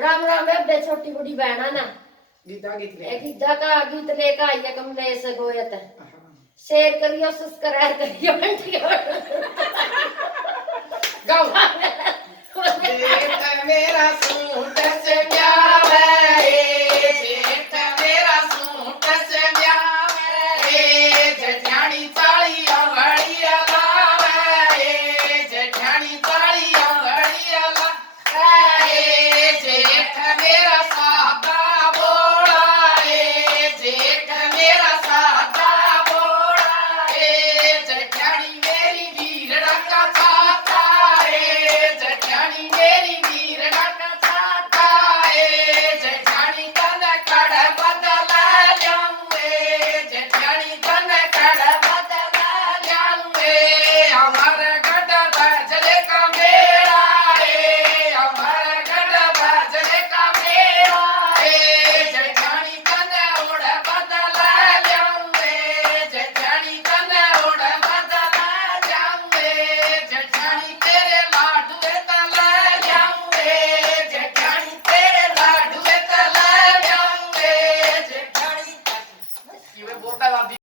राम राम है बे छोटी बड़ी बहना ना गीता गीत ले एक गीता का गीत लेकर आई है कमलेश गोयत शेर करियो सब्सक्राइब करियो आंटी गाओ देता मेरा सूट